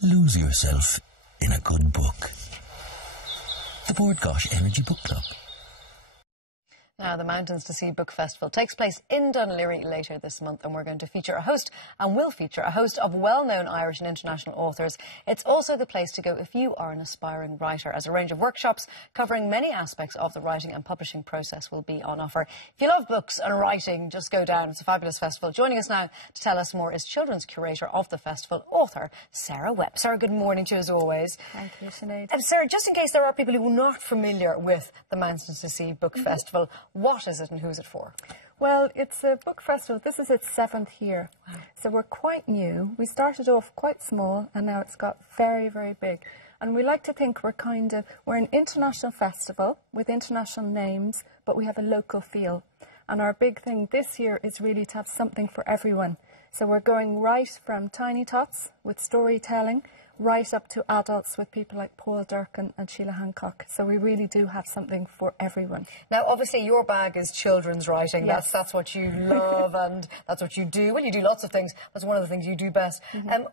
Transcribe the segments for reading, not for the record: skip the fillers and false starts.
Lose yourself in a good book. The Bookclub Energy Book Club. Now, the Mountains to Sea Book Festival takes place in Dún Laoghaire later this month, and we're going to feature a host, and will feature a host of well-known Irish and international authors. It's also the place to go if you are an aspiring writer, as a range of workshops covering many aspects of the writing and publishing process will be on offer. If you love books and writing, just go down. It's a fabulous festival. Joining us now to tell us more is children's curator of the festival, author Sarah Webb. Sarah, good morning to you as always. Thank you, Sinead. Sarah, just in case there are people who are not familiar with the Mountains to Sea Book Festival, what is it and who is it for? Well, it's a book festival. This is its 7th year. Wow. So we're quite new. We started off quite small and now it's got very, very big. And we like to think we're an international festival with international names, but we have a local feel. And our big thing this year is really to have something for everyone. So we're going right from tiny tots with storytelling, right up to adults with people like Paul Durcan and Sheila Hancock. So we really do have something for everyone. Now, obviously, your bag is children's writing. Yes. That's what you love and that's what you do. Well, you do lots of things. That's one of the things you do best.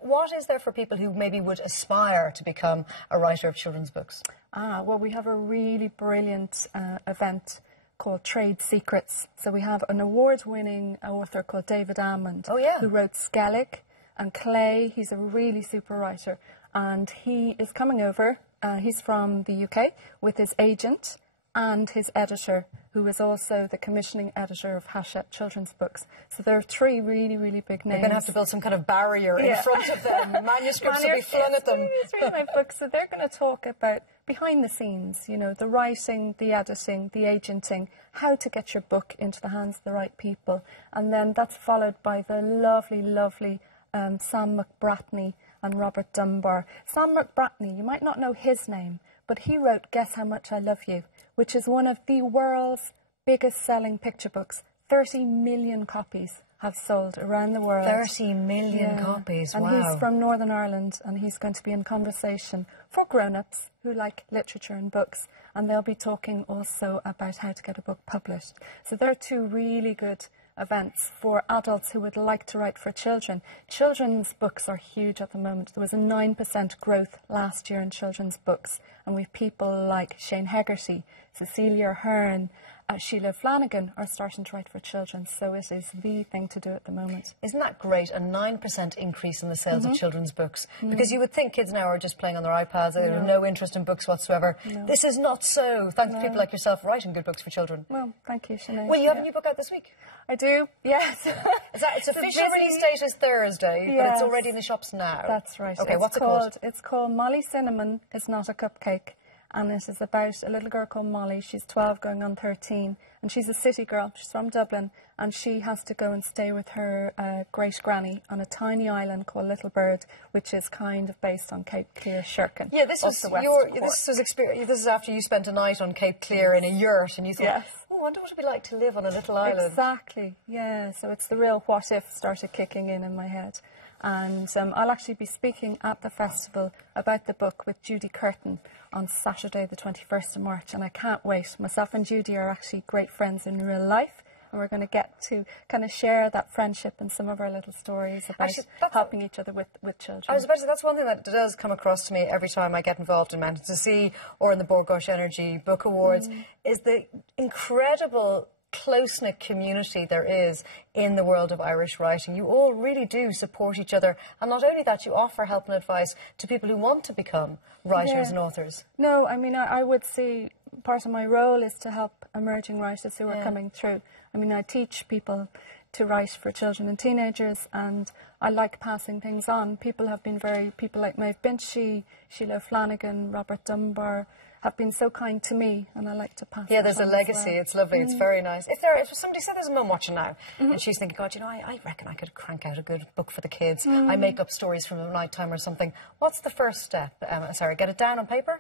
What is there for people who maybe would aspire to become a writer of children's books? Well, we have a really brilliant event called Trade Secrets. So we have an award-winning author called David Almond, who wrote Skellig and Clay. He's a really super writer, and he is coming over. He's from the UK with his agent and his editor, who is also the commissioning editor of Hachette Children's Books. So there are 3 really, really big names. You're going to have to build some kind of barrier in front of them. Manuscripts will be flung at them. It's really my book. So they're going to talk about behind the scenes, you know, the writing, the editing, the agenting, how to get your book into the hands of the right people. And then that's followed by the lovely, lovely Sam McBratney and Robert Dunbar. Sam McBratney, you might not know his name, but he wrote Guess How Much I Love You, which is one of the world's biggest selling picture books. 30 million copies have sold around the world. 30 million copies, wow. And he's from Northern Ireland, and he's going to be in conversation for grown-ups who like literature and books, and they'll be talking also about how to get a book published. So there are 2 really good events for adults who would like to write for children. Children's books are huge at the moment. There was a 9% growth last year in children's books, and we've people like Shane Hegarty, Cecilia Ahern, Sheila Flanagan are starting to write for children, so it is the thing to do at the moment. Isn't that great? A 9% increase in the sales of children's books. Because you would think kids now are just playing on their iPads, they have no interest in books whatsoever. This is not so, thanks to people like yourself writing good books for children. Well, thank you, Sinead. Well, you have a new book out this week. I do, yes. Its official release date is Thursday, but it's already in the shops now. That's right. Okay, what's it called? It's called Molly Cinnamon Is Not a Cupcake. And it is about a little girl called Molly. She's 12 going on 13, and she's a city girl. She's from Dublin, and she has to go and stay with her great granny on a tiny island called Little Bird, which is kind of based on Cape Clear, Shirkin. Yeah, this is after you spent a night on Cape Clear in a yurt, and you thought, oh, I wonder what it'd be like to live on a little island. Exactly, yeah. So it's the real what if started kicking in my head. And I'll actually be speaking at the festival about the book with Judy Curtin on Saturday the 21st of March, and I can't wait. Myself and Judy are actually great friends in real life, and we're going to get to kind of share that friendship and some of our little stories about helping each other with children. I was about to say, that's one thing that does come across to me every time I get involved in Mountains to Sea or in the Bookclub Energy Book Awards, is the incredible close-knit community there is in the world of Irish writing. You all really do support each other, and not only that, you offer help and advice to people who want to become writers and authors. No, I mean, I would say part of my role is to help emerging writers who are coming through. I mean, I teach people to write for children and teenagers, and I like passing things on. People like Maeve Binchy, Sheila Flanagan, Robert Dunbar, have been so kind to me, and I like to pass it on. There's a legacy. It's lovely. It's very nice. If somebody said there's a mum watching now, and she's thinking, God, you know, I reckon I could crank out a good book for the kids. I make up stories from a night time or something. What's the first step? Sorry, get it down on paper?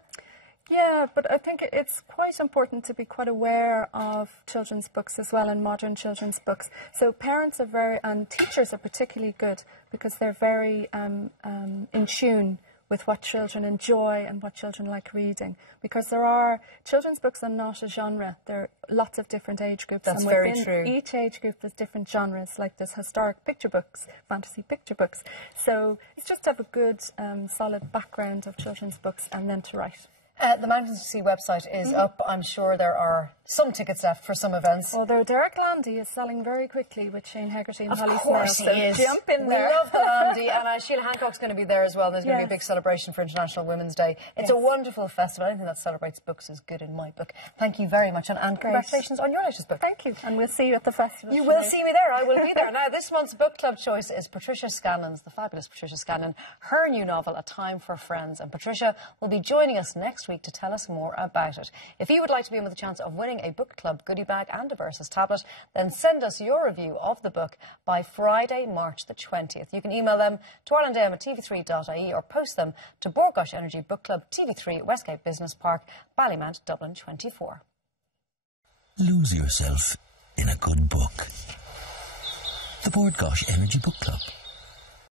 Yeah, but I think it's quite important to be quite aware of children's books as well, and modern children's books. So parents are and teachers are particularly good, because they're very in tune with what children enjoy and what children like reading, because children's books are not a genre. There are lots of different age groups. That's and very within true. each age group there's different genres, like there's historic picture books, fantasy picture books. So it's just to have a good, solid background of children's books and then to write. The Mountains to Sea website is up. I'm sure there are some tickets left for some events. Although Derek Landy is selling very quickly with Shane Hegarty and Holly Of course Snell, he so is. jump in there. We love the Landy, and Sheila Hancock's going to be there as well. And there's going to be a big celebration for International Women's Day. It's a wonderful festival. Anything that celebrates books is good in my book. Thank you very much, and congratulations on your latest book. Thank you, and we'll see you at the festival. You will see me there. I will be there. Now, this month's book club choice is Patricia Scanlon's, the fabulous Patricia Scanlon, her new novel, A Time for Friends. And Patricia will be joining us next week to tell us more about it. If you would like to be in with a chance of winning a book club goodie bag and a Versus tablet, then send us your review of the book by Friday, March the 20th. You can email them to irelandm@tv3.ie or post them to Bord Gáis Energy Book Club, TV3, Westgate Business Park, Ballymount, Dublin 24. Lose yourself in a good book. The Bord Gáis Energy Book Club.